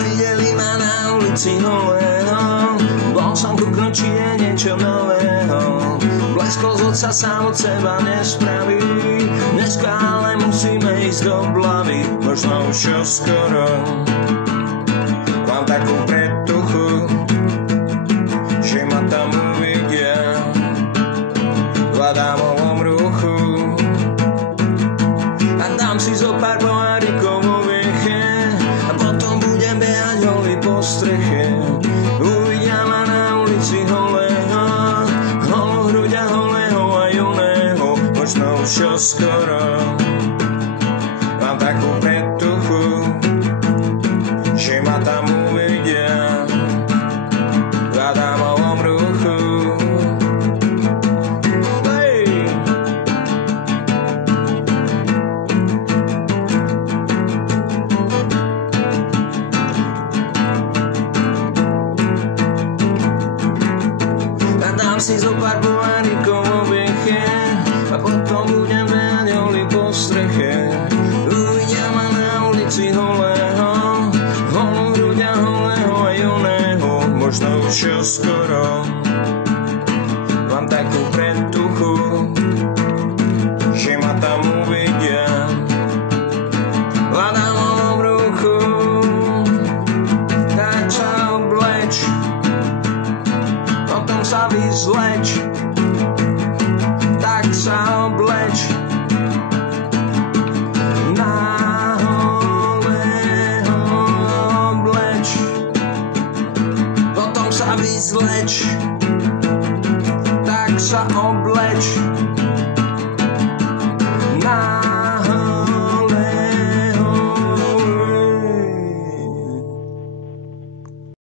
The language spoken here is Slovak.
Videli ma na ulici holého, bol som kúknuť, či je niečo nového. Blesko z oca sa od seba nespraví, dneska ale musíme ísť do Blavy. Možno už čoskoro mám takú predtuchu, že ma tam uvidia v Adamovom ruchu. A dám si zo pár pohárikov vo vieche a potom budem behať holý po streche. Uvidia ma na ulici holého, holú hruď a holého a juného. Možno už čoskoro mám takú predtuchu, že ma tam uvidia v Adamovom ruchu. Hej! A dám si zo pár pohárikov vo vieche a potom budem behať holý po streche. Uvidia ma na ulici holého, holú hruď a holého a juného. Možno už čoskoro mám takú predtuchu, že ma tam uvidia v Adamovom ruchu. Tak sa obleč, potom sa vyzleč. Tak sa obleč na holého obleč, potom sa vyzleč. Tak sa